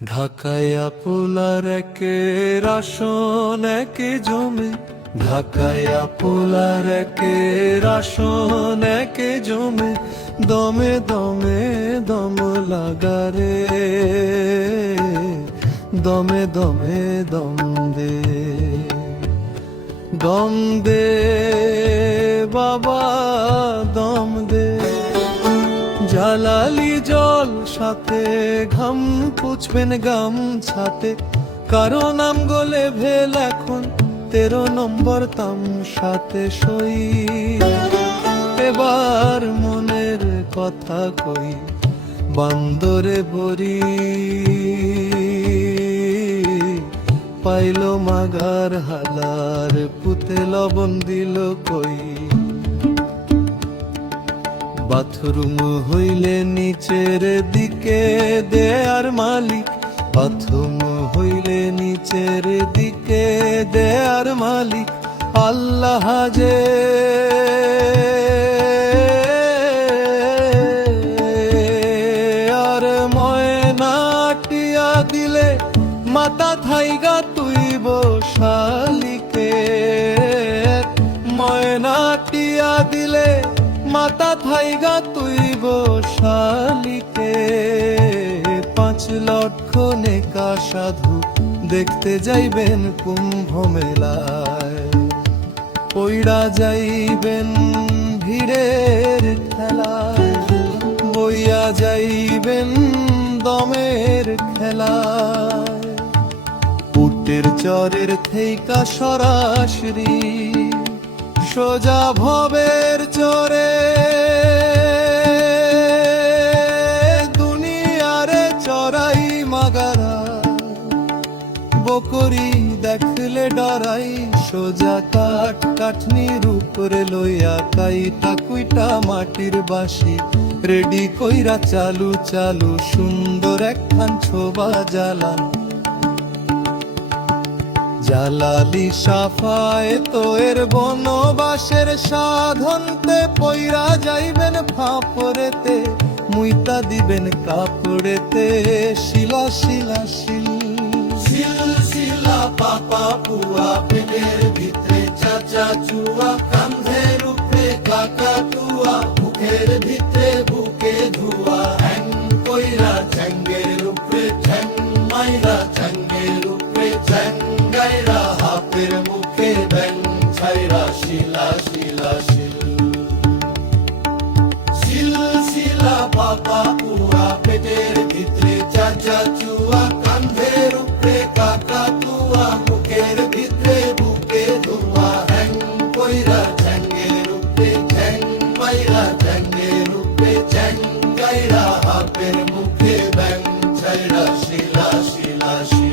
ঢাকায় পোলার একের আসন একে জমে, ঢাকায় পোলার একের আসন একে জমে, দমে দমে দম লাগারে, দমে দমে দম দে, দম দে বাবা দম দে। জালালি জল সাথে ঘাম পুছবেন গামছাতে, কারো নাম গোলে ভেল এখন 13 নম্বর তাম সাথে সই। এবার মনের কথা কই বান্দরে বরি, পাইল মাগার হালার পুতে লবণ দিল কই। বাথরুম হইলে নিচের দিকে দেয়ার মালিক, বাথরুম হইলে নিচের দিকে দেয়ার মালিক আল্লাহ যে। আর ময়নাটিয়া দিলে মাথা থাইগা তুই বসালিকে, ময়নাটিয়া দিলে মাতা থাইগা তুই বসালিকে। 5 লক্ষ নেকা সাধু দেখতে যাইবেন কুম্ভ মেলায়, পইড়া যাইবেন ভিড়ের খেলায়, বইয়া যাইবেন দমের খেলায়। উটের চরের থেইকা সরাসরি সোজা ভবের চরে, দুনিয়ারে চড়াই মাগারা বকরি দেখলে ডরাই। সোজা কাঠ কাঠনির উপরে লইয়া কাইটা কুইটা মাটির বাসি রেডি কইরা চালু চালু সুন্দর একখান ছোবা জ্বালান। জালালি সাফায় তো এর বনবাসের সাধনতে, পইরা যাইবেন ফাপড়েতে মুইতা দিবেন কাপড়েতে। শিলা শিলা শিল শিল শিলা পাপা পুয়া, পেটের ভিতরে চাচা চুয়া, কান্ধের উপরে কাকা তুয়া, মুখের ভিতরে বুকে ধুয়া। হ্যাং কইরা ঠ্যাঙ্গের উপরে ঠ্যাং মাইরা, ঠ্যাঙ্গের উপরে ঠ্যাং গাইরা, হাপের মুখে ব্যাং ছাইরা। শিলা শিলা শিল শিল শিলা পাপা পুয়া, পেটের ভিতরে চাচা চুয়া, কান্ধের উপরে কাকা তুয়া, মুখের ভিতরে বুকে ধুয়া। হ্যাং কইরা ঠ্যাঙ্গের উপরে ঠ্যাং মাইরা, ঠ্যাঙ্গের উপরে ঠ্যাং গাইরা, হাপের মুখে ব্যাং ছাইরা। শিলা শিলা শিল।